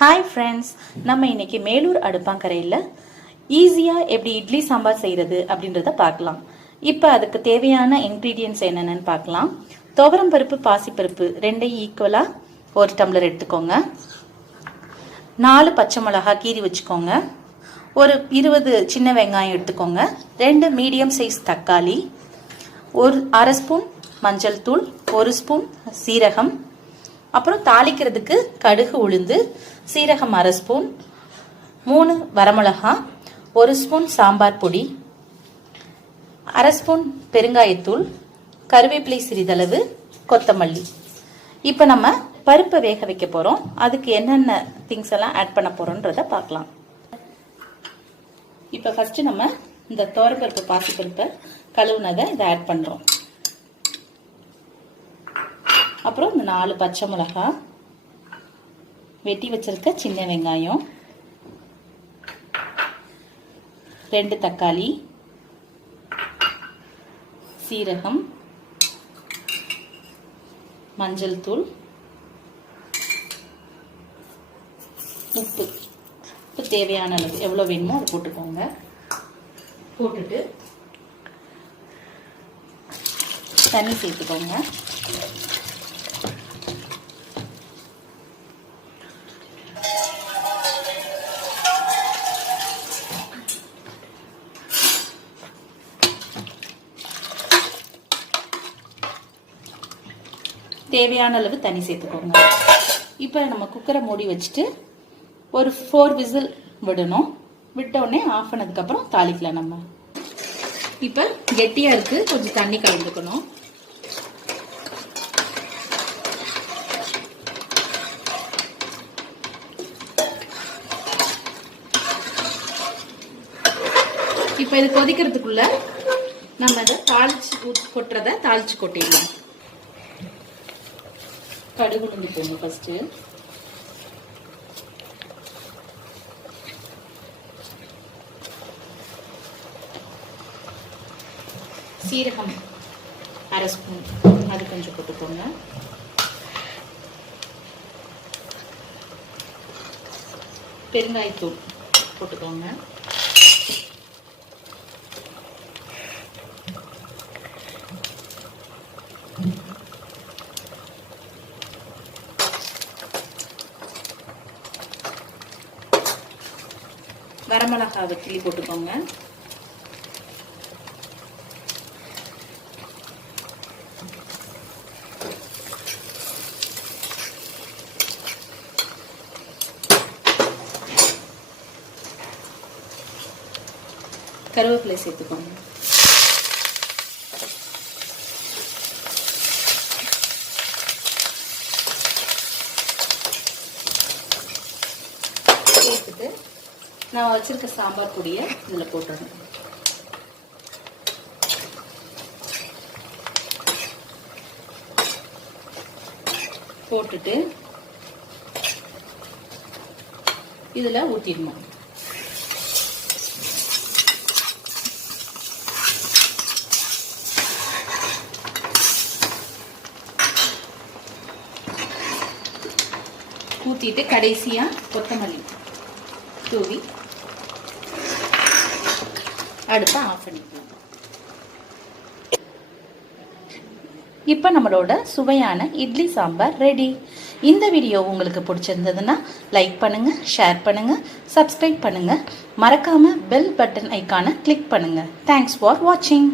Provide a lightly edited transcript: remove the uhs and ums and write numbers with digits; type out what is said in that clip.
Hi friends, நம்ம இன்னைக்கு மேலூர் அடுப்பாங்கரையில் ஈஸியாக எப்படி இட்லி சாம்பார் செய்கிறது அப்படின்றத பார்க்கலாம். இப்போ அதுக்கு தேவையான இன்க்ரீடியன்ட்ஸ் என்னென்னு பார்க்கலாம். துவரம் பருப்பு, பாசிப்பருப்பு ரெண்டையும் ஈக்குவலாக ஒரு டம்ளர் எடுத்துக்கோங்க. 4 பச்சை மிளகா கீறி வச்சுக்கோங்க. ஒரு 20 சின்ன வெங்காயம் எடுத்துக்கோங்க. 2 மீடியம் சைஸ் தக்காளி, ஒரு அரை ஸ்பூன் மஞ்சள் தூள், 1 ஸ்பூன் சீரகம், அப்புறம் தாளிக்கிறதுக்கு கடுகு, உளுந்து, சீரகம் அரை ஸ்பூன், 3 வரமிளகா, 1 ஸ்பூன் சாம்பார் பொடி, அரை ஸ்பூன் பெருங்காயத்தூள், கருவேப்பிலை சிறிதளவு, கொத்தமல்லி. இப்போ நம்ம பருப்பை வேக வைக்க போகிறோம். அதுக்கு என்னென்ன திங்ஸ் எல்லாம் ஆட் பண்ண போகிறோன்றத பார்க்கலாம். இப்போ ஃபஸ்ட்டு நம்ம இந்த துவரப்பருப்பு, பாசிப்பருப்பை கழுவுனதை இதை ஆட் பண்ணுறோம். அப்புறம் இந்த 4 பச்சை மிளகா, வெட்டி வச்சிருக்க சின்ன வெங்காயம், 2 தக்காளி, சீரகம், மஞ்சள் தூள், உப்பு தேவையான அளவு எவ்வளோ வேணுமோ அதை போட்டுக்கோங்க. போட்டுட்டு தண்ணி சேர்த்துக்கோங்க. தேவையான அளவு தண்ணி சேர்த்துக்கோங்க. இப்போ நம்ம குக்கரை மூடி வச்சுட்டு ஒரு 4 விசில் விடணும். விட்டோடனே ஆஃப் பண்ணதுக்கப்புறம் தாளிக்கலாம். நம்ம இப்போ கெட்டியாக இருக்குது, கொஞ்சம் தண்ணி கலந்துக்கணும். இப்போ இது கொதிக்கிறதுக்குள்ள நம்ம இதை தாளிச்சு கொட்டிடலாம். கடுகு, உளுந்து போடணும் ஃபர்ஸ்ட். சீரகம் அரை ஸ்பூன், அது கொஞ்சம் போட்டுக்கோங்க. பெருங்காயத்தூள் போட்டுக்கோங்க. வரமிளகாவை கிள்ளி போட்டுக்கோங்க. கருவேப்பிலை சேர்த்துக்கோங்க. சேர்த்துட்டு நான் வச்சிருக்க சாம்பார் பொடியை இதில் போட்டுறேன். போட்டுட்டு இதில் ஊற்றிடணும். ஊற்றிட்டு கடைசியாக கொத்தமல்லி தூவி அடுப்பை ஆஃப் பண்ணிக்கலாம். இப்போ நம்மளோட சுவையான இட்லி சாம்பார் ரெடி. இந்த வீடியோ உங்களுக்கு பிடிச்சிருந்ததுன்னா லைக் பண்ணுங்க, ஷேர் பண்ணுங்க, சப்ஸ்கிரைப் பண்ணுங்க. மறக்காம பெல் பட்டன் ஐக்கானை கிளிக் பண்ணுங்க. தேங்க்ஸ் ஃபார் வாட்சிங்.